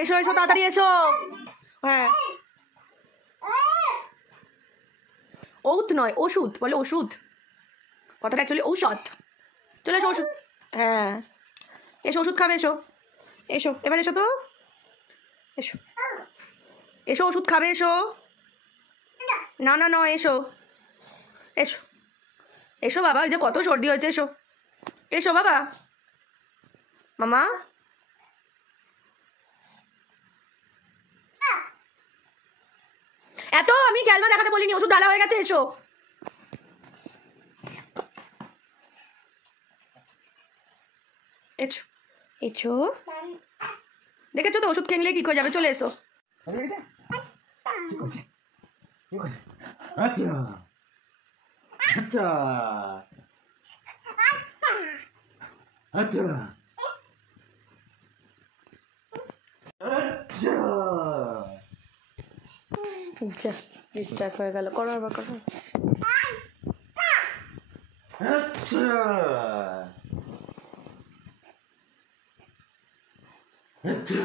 এসো এসো তাড়াতাড়ি এসো। হ্যাঁ, ঔত নয় ওষুধ বলে, ওষুধ কথাটা অ্যাকচুয়ালি ঔষধ। চলে এসো ওষুধ। হ্যাঁ এসো ওষুধ খাবে, এসো এসো এবার এসো তো, এসো এসো ওষুধ খাবে, এসো। না না নয়, এসো এসো এসো বাবা, ওই যে কত সর্দি হয়েছে, এসো এসো বাবা। মামা এত আমি ক্যালমা দেখাতে বলিনি, ওষুধ ঢালা হয়ে গেছে, এসো। এসো এসো, দেখেছো তো ওষুধ খেয়ে নিলে ঠিক হয়ে যাবে, চলে এসো। আচ্ছা আচ্ছা আচ্ছা ডিস্ট্রাক্ট হয়ে গেল, করো আবার করো। আচ্ছা আচ্ছা